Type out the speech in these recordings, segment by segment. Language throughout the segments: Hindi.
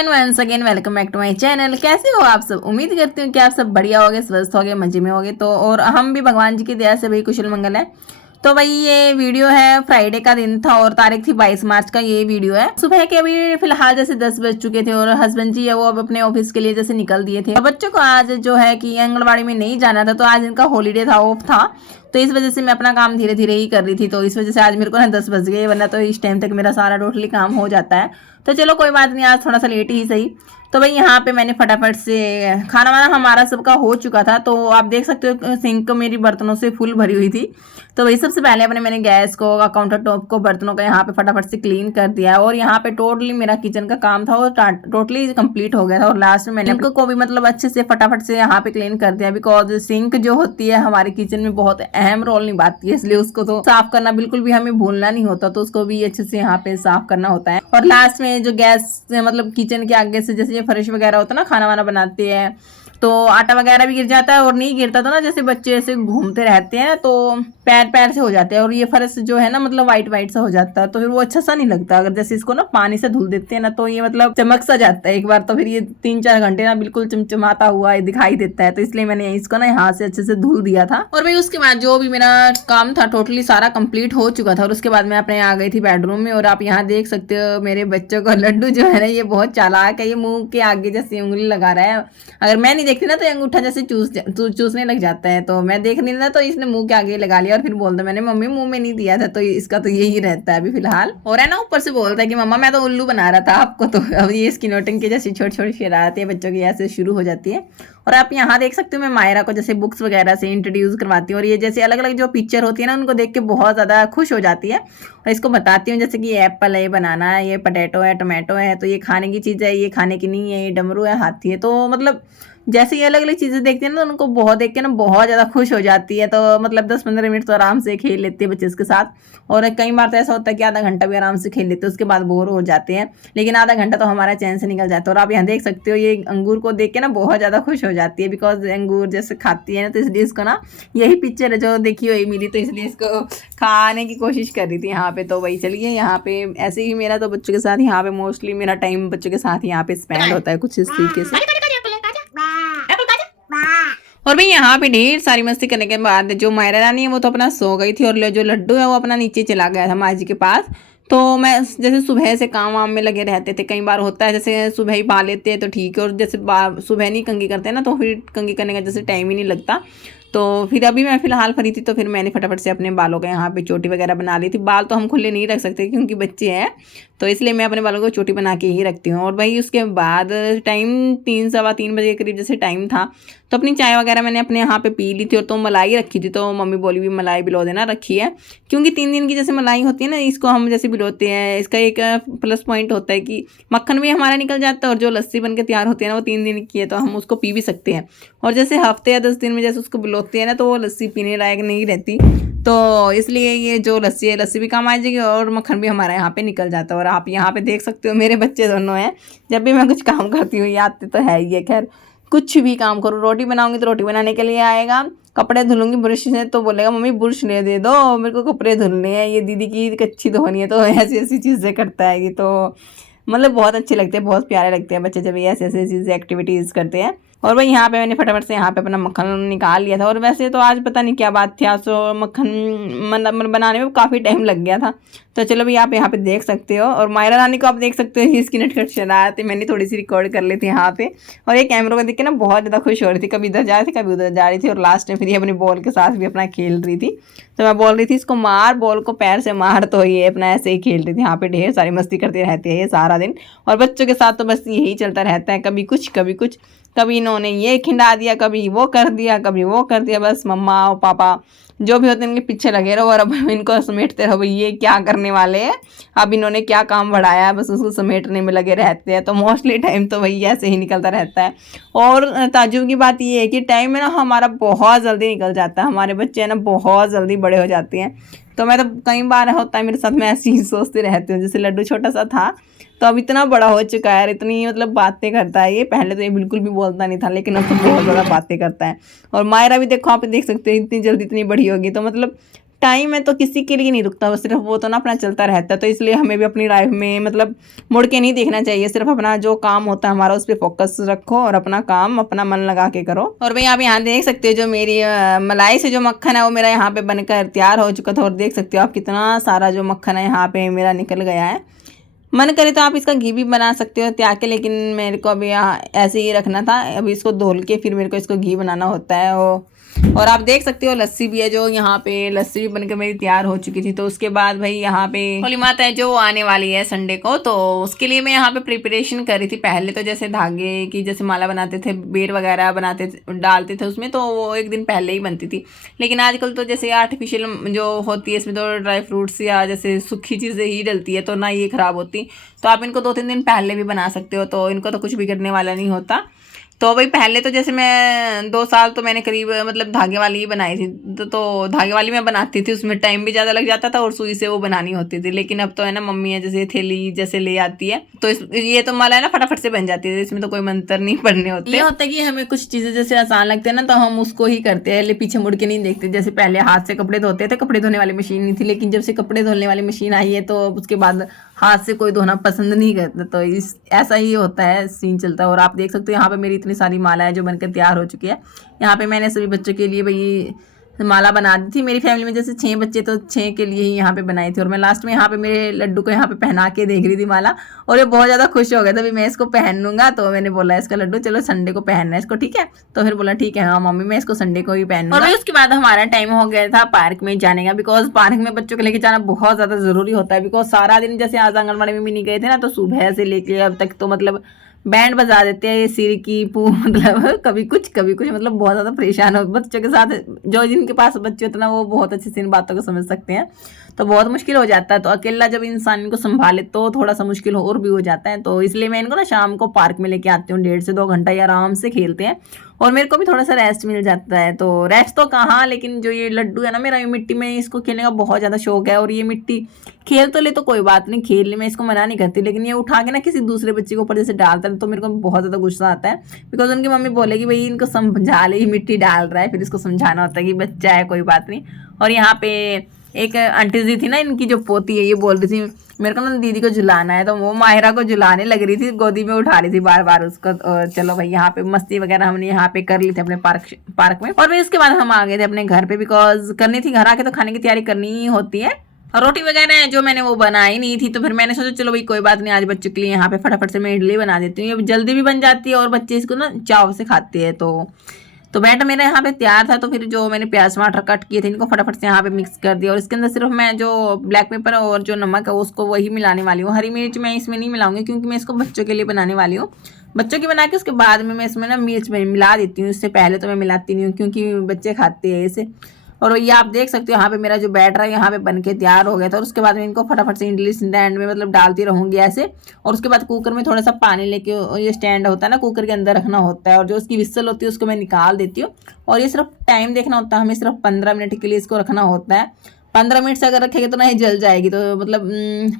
And once again welcome back to my channel. कैसे हो आप सब? उम्मीद करती हूँ कि आप सब बढ़िया होगे, स्वस्थ होगे, मजे में होगे। तो और हम भी भगवान जी की दया से भाई कुशल मंगल है। तो भाई ये वीडियो है, फ्राइडे का दिन था और तारीख थी 22 मार्च का। ये वीडियो है सुबह के, अभी फिलहाल जैसे 10 बज चुके थे और हस्बैंड जी है वो अब अपने ऑफिस के लिए जैसे निकल दिए थे। और बच्चों को आज जो है कि आंगनबाड़ी में नहीं जाना था, तो आज इनका हॉलीडे था, ऑफ था। तो इस वजह से मैं अपना काम धीरे धीरे ही कर रही थी। तो इस वजह से आज मेरे को ना 10 बज गए, वरना तो इस टाइम तक मेरा सारा टोटली काम हो जाता है। तो चलो कोई बात नहीं, आज थोड़ा सा लेट ही सही। तो भाई यहाँ पे मैंने फटाफट से खाना वाना हमारा सबका हो चुका था। तो आप देख सकते हो सिंक मेरी बर्तनों से फुल भरी हुई थी। तो वही सबसे पहले मैंने गैस को, काउंटर टॉप को, बर्तनों का यहाँ पे फटाफट से क्लीन कर दिया। और यहाँ पे टोटली मेरा किचन का काम था और टोटली कंप्लीट हो गया था। और लास्ट में मैंने सिंक को भी मतलब अच्छे से फटाफट से यहाँ पे क्लीन कर दिया, बिकॉज सिंक जो होती है हमारे किचन में बहुत अहम रोल निभाती है, इसलिए उसको तो साफ करना बिल्कुल भी हमें भूलना नहीं होता। तो उसको भी अच्छे से यहाँ पे साफ करना होता है। और लास्ट में जो गैस मतलब किचन के आगे से जैसे ये फर्श वगैरह होता है ना, खाना वाना बनाते हैं तो आटा वगैरह भी गिर जाता है। और नहीं गिरता तो ना जैसे बच्चे ऐसे घूमते रहते हैं तो पैर पैर से हो जाते हैं और ये फर्श जो है ना मतलब वाइट वाइट सा हो जाता है। तो फिर वो अच्छा सा नहीं लगता। अगर जैसे इसको ना पानी से धुल देते हैं ना तो ये मतलब चमक सा जाता है एक बार। तो फिर ये 3-4 घंटे ना बिल्कुल चमचमाता हुआ दिखाई देता है। तो इसलिए मैंने इसको ना यहाँ से अच्छे से धुल दिया था। और भाई उसके बाद जो भी मेरा काम था टोटली सारा कंप्लीट हो चुका था। और उसके बाद मैं अपने आ गई थी बेडरूम में। और आप यहाँ देख सकते हो मेरे बच्चों को, लड्डू जो है ना ये बहुत चालाक है। ये मुंह के आगे जैसे उंगली लगा रहा है। अगर मैं नहीं देखती ना तो अंगूठा जैसे चूसने लग जाता है। तो मैं देख नहीं ना तो इसने मुंह के आगे लगा लिया और फिर बोलता मैंने मम्मी मुंह में नहीं दिया था। तो इसका तो यही रहता है अभी फिलहाल। और है ना ऊपर से बोलता है कि मम्मा मैं तो उल्लू बना रहा था आपको। तो अब ये इसकी नोटिंग की जैसी छोटी छोटी शरारतें बच्चों की ऐसे शुरू हो जाती है। और आप यहाँ देख सकते हो मैं मायरा को जैसे बुक्स वगैरह से इंट्रोड्यूस करवाती हूँ। और ये जैसे अलग अलग जो पिक्चर होती है ना उनको देख के बहुत ज़्यादा खुश हो जाती है। और इसको बताती हूँ जैसे कि ये एप्पल है, ये बनाना है, ये पोटैटो है, टोमेटो है, तो ये खाने की चीज़ है, ये खाने की नहीं है, ये डमरू है, हाथी है। तो मतलब जैसे ये अलग अलग चीज़ें देखती है ना तो उनको बहुत देख के ना बहुत ज़्यादा खुश हो जाती है। तो मतलब 10-15 मिनट तो आराम से खेल लेती है बच्चे उसके साथ। और कई बार तो ऐसा होता है कि आधा घंटा भी आराम से खेल लेते हैं, उसके बाद बोर हो जाते हैं। लेकिन आधा घंटा तो हमारा चैन से निकल जाता है। और आप यहाँ देख सकते हो ये अंगूर को देख के ना बहुत ज़्यादा खुश हो जाती है, बिकॉज अंगूर जैसे खाती है ना। तो इसलिए इसको ना यही पिक्चर है जो देखी हुई मिली, तो इसलिए इसको खाने की कोशिश कर रही थी यहाँ पे। तो वही चलिए यहाँ पे ऐसे ही मेरा तो बच्चों के साथ यहाँ पे मोस्टली मेरा टाइम बच्चों के साथ यहाँ पे स्पेंड होता है कुछ इस तरीके से। और भाई यहाँ पे ढेर सारी मस्ती करने के बाद जो मायरा रानी है वो तो अपना सो गई थी। और जो लड्डू है वो अपना नीचे चला गया था माँ जी के पास। तो मैं जैसे सुबह से काम वाम में लगे रहते थे, कई बार होता है जैसे सुबह ही पा लेते हैं तो ठीक है। और जैसे सुबह नहीं कंघी करते हैं ना तो फिर कंघी करने का जैसे टाइम ही नहीं लगता। तो फिर अभी मैं फिलहाल फ्री थी तो फिर मैंने फटाफट से अपने बालों का यहाँ पे चोटी वगैरह बना ली थी। बाल तो हम खुले नहीं रख सकते क्योंकि बच्चे हैं, तो इसलिए मैं अपने बालों को चोटी बना के ही रखती हूँ। और भाई उसके बाद टाइम 3-3:15 बजे के करीब जैसे टाइम था तो अपनी चाय वगैरह मैंने अपने यहाँ पे पी ली थी। और तो मलाई रखी थी तो मम्मी बोली भी मलाई बिलो देना रखी है, क्योंकि 3 दिन की जैसे मलाई होती है ना इसको हम जैसे बिलोते हैं। इसका एक प्लस पॉइंट होता है कि मक्खन भी हमारा निकल जाता है और जो लस्सी बन के तैयार होती है ना वो 3 दिन की है तो हम उसको पी भी सकते हैं। और जैसे हफ्ते या 10 दिन में जैसे उसको बिलोते हैं ना तो वो लस्सी पीने लायक नहीं रहती। तो इसलिए ये जो लस्सी है लस्सी भी काम आ जाएगी और मक्खन भी हमारा यहाँ पे निकल जाता है। और आप यहाँ पे देख सकते हो मेरे बच्चे दोनों हैं, जब भी मैं कुछ काम करती हूँ ये आते तो है ही है। खैर कुछ भी काम करो, रोटी बनाऊंगी तो रोटी बनाने के लिए आएगा, कपड़े धुलूंगी ब्रश से तो बोलेगा मम्मी ब्रश ले दे दो, मेरे को कपड़े धुलने हैं, ये दीदी की कच्ची धोनी है। तो ऐसी ऐसी चीज़ें करता है ये। तो मतलब बहुत अच्छे लगते हैं, बहुत प्यारे लगते हैं बच्चे जब ये ऐसे ऐसे चीज़ें एक्टिविटीज़ करते हैं। और भाई यहाँ पे मैंने फटाफट से यहाँ पे अपना मक्खन निकाल लिया था। और वैसे तो आज पता नहीं क्या बात थी, आज तो मक्खन बनाने में काफ़ी टाइम लग गया था। तो चलो भाई आप यहाँ पे देख सकते हो। और मायरा रानी को आप देख सकते हो इसकी नटखट शरारत मैंने थोड़ी सी रिकॉर्ड कर ली थी यहाँ पे। और ये कैमरों को देख के ना बहुत ज़्यादा खुश हो रही थी, कभी इधर जा रही थी कभी उधर जा रही थी। और लास्ट में फिर ये अपनी बॉल के साथ भी अपना खेल रही थी। तो मैं बोल रही थी इसको मार, बॉल को पैर से मार, तो ये अपना ऐसे ही खेल रही थी। यहाँ पे ढेर सारी मस्ती करती रहती है ये सारा दिन। और बच्चों के साथ तो बस यही चलता रहता है, कभी कुछ कभी कुछ, कभी इन्होंने ये खिंडा दिया, कभी वो कर दिया, कभी वो कर दिया। बस मम्मा और पापा जो भी होते हैं इनके पीछे लगे रहो और अब इनको समेटते रहो, भाई ये क्या करने वाले हैं, अब इन्होंने क्या काम बढ़ाया है, बस उसको समेटने में लगे रहते हैं। तो मोस्टली टाइम तो वही ऐसे ही निकलता रहता है। और ताज्जुब की बात ये है कि टाइम है ना हमारा बहुत जल्दी निकल जाता है, हमारे बच्चे है ना बहुत जल्दी बड़े हो जाते हैं। तो मैं तो कई बार होता है मेरे साथ, मैं ऐसी ही सोचती रहती हूँ। जैसे लड्डू छोटा सा था तो अब इतना बड़ा हो चुका है, इतनी मतलब बातें करता है ये। पहले तो ये बिल्कुल भी बोलता नहीं था लेकिन अब तो बहुत ज़्यादा बातें करता है। और मायरा भी देखो, आप देख सकते हैं इतनी जल्दी इतनी बड़ी होगी। तो मतलब टाइम है तो किसी के लिए नहीं रुकता, वो सिर्फ वो तो ना अपना चलता रहता है। तो इसलिए हमें भी अपनी लाइफ में मतलब मुड़ के नहीं देखना चाहिए, सिर्फ अपना जो काम होता है हमारा उस पर फोकस रखो और अपना काम अपना मन लगा के करो। और भाई आप यहाँ देख सकते हो जो मेरी मलाई से जो मक्खन है वो मेरा यहाँ पे बनकर तैयार हो चुका था। और देख सकते हो आप कितना सारा जो मक्खन है यहाँ पे मेरा निकल गया है। मन करे तो आप इसका घी भी बना सकते हो त्याग के, लेकिन मेरे को अभी ऐसे ही रखना था। अभी इसको धोल के फिर मेरे को इसको घी बनाना होता है। और आप देख सकते हो लस्सी भी है, जो यहाँ पे लस्सी भी बनकर मेरी तैयार हो चुकी थी। तो उसके बाद भाई यहाँ पे होली माता है जो आने वाली है संडे को, तो उसके लिए मैं यहाँ पे प्रिपरेशन कर रही थी। पहले तो जैसे धागे की जैसे माला बनाते थे, बेर वगैरह बनाते थे, डालते थे उसमें, तो वो एक दिन पहले ही बनती थी। लेकिन आजकल तो जैसे आर्टिफिशियल जो होती है इसमें तो ड्राई फ्रूट्स या जैसे सूखी चीज़ें ही डलती है, तो ना ये ख़राब होती। तो आप इनको 2-3 दिन पहले भी बना सकते हो, तो इनको तो कुछ भी करने वाला नहीं होता। तो भाई पहले तो जैसे मैं 2 साल तो मैंने करीब मतलब धागे वाली ही बनाई थी। तो धागे वाली मैं बनाती थी, उसमें टाइम भी ज़्यादा लग जाता था और सुई से वो बनानी होती थी। लेकिन अब तो है ना मम्मी है जैसे थैली जैसे ले आती है, तो ये तो माला है ना फटाफट से बन जाती है, इसमें तो कोई मंत्र नहीं पढ़ने होते। ये होता है कि हमें कुछ चीज़ें जैसे आसान लगते हैं ना तो हम उसको ही करते हैं, पीछे मुड़ के नहीं देखते। जैसे पहले हाथ से कपड़े धोते थे, कपड़े धोने वाली मशीन नहीं थी, लेकिन जब से कपड़े धोने वाली मशीन आई है तो उसके बाद हाथ से कोई धोना पसंद नहीं करता। तो ऐसा ही होता है, सीन चलता है। और आप देख सकते हो यहाँ पे मेरी इतनी सारी माला है जो बनकर तैयार हो चुकी है। यहाँ पे मैंने सभी बच्चों के लिए भाई माला बना दी थी। मेरी फैमिली में जैसे 6 बच्चे, तो 6 के लिए ही यहाँ पे बनाई थी। और मैं लास्ट में यहाँ पे मेरे लड्डू को यहाँ पे पहना के देख रही थी माला, और ये बहुत ज़्यादा खुश हो गया था। मैं इसको पहन लूंगा, तो मैंने बोला इसका लड्डू चलो संडे को पहनना है इसको, ठीक है। तो फिर बोला ठीक है हाँ मम्मी मैं इसको संडे को ही पहनूंगा। और उसके बाद हमारा टाइम हो गया था पार्क में जाने का, बिकॉज पार्क में बच्चों को लेके जाना बहुत ज़्यादा ज़रूरी होता है। बिकॉज सारा दिन जैसे आज आंगनबाड़ी में भी नहीं गए थे ना, तो सुबह से लेके अब तक तो मतलब बैंड बजा देते हैं ये सिर की पू मतलब कभी कुछ मतलब बहुत ज़्यादा परेशान हो बच्चों के साथ। जो जिनके पास बच्चे होते हैं ना वो बहुत अच्छे से इन बातों को समझ सकते हैं, तो बहुत मुश्किल हो जाता है। तो अकेला जब इंसान इनको संभाले तो थोड़ा सा मुश्किल और भी हो जाता है। तो इसलिए मैं इनको ना शाम को पार्क में लेके आती हूँ, 1.5 से 2 घंटा ये आराम से खेलते हैं और मेरे को भी थोड़ा सा रेस्ट मिल जाता है। तो रेस्ट तो कहाँ, लेकिन जो ये लड्डू है ना मेरा, ये मिट्टी में इसको खेलने का बहुत ज़्यादा शौक है। और ये मिट्टी खेल तो ले तो कोई बात नहीं, खेलने में इसको मना नहीं करती, लेकिन ये उठा के ना किसी दूसरे बच्चे के ऊपर जैसे डालता है तो मेरे को बहुत ज़्यादा गुस्सा आता है। बिकॉज उनकी मम्मी बोलेगी भाई इनको समझा ले, मिट्टी डाल रहा है, फिर इसको समझाना होता है कि बच्चा है कोई बात नहीं। और यहाँ पे एक आंटी जी थी ना, इनकी जो पोती है, ये बोल रही थी मेरे को ना दीदी को झुलाना है, तो वो माहिरा को झुलाने लग रही थी, गोदी में उठा रही थी बार बार उसको। और चलो भाई यहाँ पे मस्ती वगैरह हमने यहाँ पे कर ली थी अपने पार्क में। और फिर उसके बाद हम आ गए थे अपने घर पे, बिकॉज करनी थी घर आके तो खाने की तैयारी करनी ही होती है। और रोटी वगैरह जो मैंने वो बनाई नहीं थी, तो फिर मैंने सोचा चलो भाई कोई बात नहीं, आज बच्चों के लिए यहाँ पे फटाफट से मैं इडली बना देती हूँ, ये जल्दी भी बन जाती है और बच्चे इसको ना चाव से खाते हैं। तो बैटर मेरा यहाँ पे तैयार था। तो फिर जो मैंने प्याज टमाटर कट किए थे इनको फटाफट से यहाँ पे मिक्स कर दिया। और इसके अंदर सिर्फ मैं जो ब्लैक पेपर और जो नमक है उसको वही मिलाने वाली हूँ, हरी मिर्च मैं इसमें नहीं मिलाऊंगी, क्योंकि मैं इसको बच्चों के लिए बनाने वाली हूँ। बच्चों की बना के उसके बाद में मैं इसमें ना मिर्च मिला देती हूँ, इससे पहले तो मैं मिलाती नहीं हूँ क्योंकि बच्चे खाते हैं इसे। और ये आप देख सकते हो यहाँ पे मेरा जो बैटर है यहाँ पे बन के तैयार हो गया था। और उसके बाद मैं इनको फटाफट से इडली स्टैंड में मतलब डालती रहूँगी ऐसे। और उसके बाद कुकर में थोड़ा सा पानी लेके, ये स्टैंड होता है ना कुकर के अंदर रखना होता है, और जो उसकी विसल होती है उसको मैं निकाल देती हूँ। और ये सिर्फ टाइम देखना होता है, हमें सिर्फ 15 मिनट के लिए इसको रखना होता है। 15 मिनट से अगर रखेंगे तो ना ये जल जाएगी, तो मतलब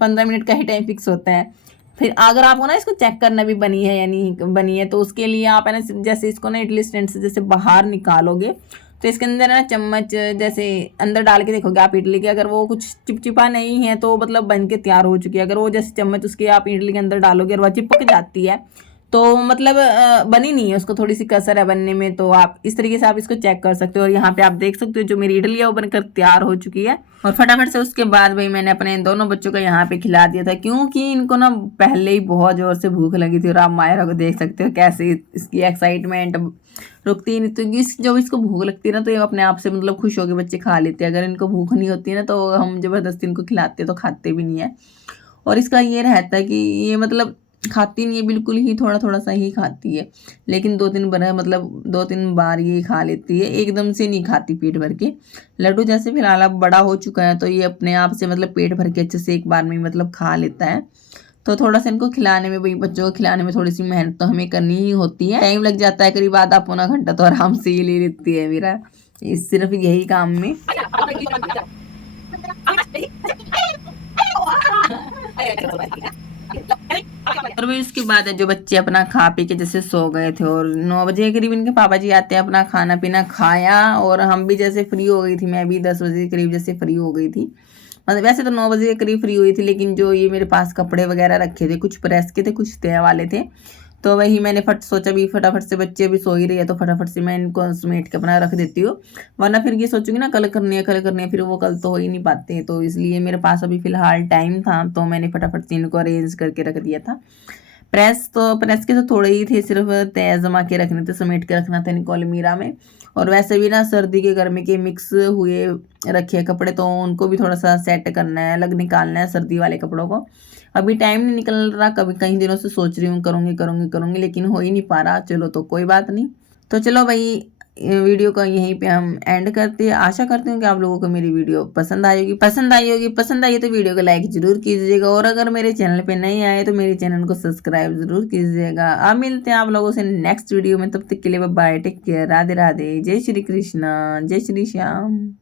15 मिनट का ही टाइम फिक्स होता है। फिर अगर आपको ना इसको चेक करना भी बनी है या नहीं बनी है, तो उसके लिए आप है ना जैसे इसको ना इडली स्टैंड से जैसे बाहर निकालोगे तो इसके अंदर ना चम्मच जैसे अंदर डाल के देखोगे आप इडली के, अगर वो कुछ चिपचिपा नहीं है तो मतलब बन के तैयार हो चुकी है। अगर वो जैसे चम्मच उसके आप इडली के अंदर डालोगे और वह चिपक जाती है तो मतलब बनी नहीं है, उसको थोड़ी सी कसर है बनने में। तो आप इस तरीके से आप इसको चेक कर सकते हो। और यहाँ पे आप देख सकते हो जो मेरी इडली है वो बनकर तैयार हो चुकी है। और फटाफट से उसके बाद भाई मैंने अपने दोनों बच्चों को यहाँ पे खिला दिया था, क्योंकि इनको ना पहले ही बहुत जोर से भूख लगी थी। और आप मायरा को देख सकते हो कैसे इसकी एक्साइटमेंट रुकती नहीं। तो जब इसको भूख लगती है ना तो ये अपने आप से मतलब खुश होकर बच्चे खा लेते हैं। अगर इनको भूख नहीं होती है ना तो हम जबरदस्ती इनको खिलाते तो खाते भी नहीं है। और इसका ये रहता है कि ये मतलब खाती नहीं है बिल्कुल ही, थोड़ा थोड़ा सा ही खाती है, लेकिन 2-3 बार मतलब 2-3 बार ये खा लेती है, एकदम से नहीं खाती पेट भर के। लड्डू जैसे फिलहाल अब बड़ा हो चुका है तो ये अपने आप से मतलब पेट भर के अच्छे से एक बार में मतलब खा लेता है। तो थोड़ा सा इनको खिलाने में, भाई बच्चों को खिलाने में थोड़ी सी मेहनत तो हमें करनी ही होती है, टाइम लग जाता है करीब आधा पौना घंटा तो आराम से ही ले लेती है मेरा सिर्फ यही काम में। और वही उसके बाद है जो बच्चे अपना खा पी के जैसे सो गए थे और 9 बजे के करीब इनके पापा जी आते हैं, अपना खाना पीना खाया और हम भी जैसे फ्री हो गई थी, मैं भी 10 बजे के करीब जैसे फ्री हो गई थी। मतलब वैसे तो 9 बजे के करीब फ्री हुई थी, लेकिन जो ये मेरे पास कपड़े वगैरह रखे थे, कुछ प्रेस के थे कुछ तय वाले थे, तो वही मैंने सोचा भी फटाफट से, बच्चे अभी सो ही रही है तो फटाफट से मैं इनको समेट के अपना रख देती हूँ, वरना फिर ये सोचूंगी ना कल करनी है कल करनी है, फिर वो कल तो हो ही नहीं पाते। तो इसलिए मेरे पास अभी फिलहाल टाइम था तो मैंने फटाफट से इनको अरेंज करके रख दिया था। प्रेस के तो थोड़े ही थे, सिर्फ तय जमा के रखने थे, समेट के रखना था इनको अलमीरा में। और वैसे भी ना सर्दी के गर्मी के मिक्स हुए रखे कपड़े, तो उनको भी थोड़ा सा सेट करना है, अलग निकालना है सर्दी वाले कपड़ों को। अभी टाइम नहीं निकल रहा, कभी कई दिनों से सोच रही हूँ करूँगी करूँगी करूँगी, लेकिन हो ही नहीं पा रहा। चलो तो कोई बात नहीं। तो चलो भाई वीडियो को यहीं पे हम एंड करते हैं। आशा करती हूँ कि आप लोगों को मेरी वीडियो पसंद आई होगी। पसंद आई तो वीडियो को लाइक जरूर कीजिएगा, और अगर मेरे चैनल पे नहीं आए तो मेरे चैनल को सब्सक्राइब जरूर कीजिएगा। अब मिलते हैं आप लोगों से नेक्स्ट वीडियो में, तब तक के लिए bye, take care, Radhe Radhe, Jai Shri Krishna, जय श्री श्याम।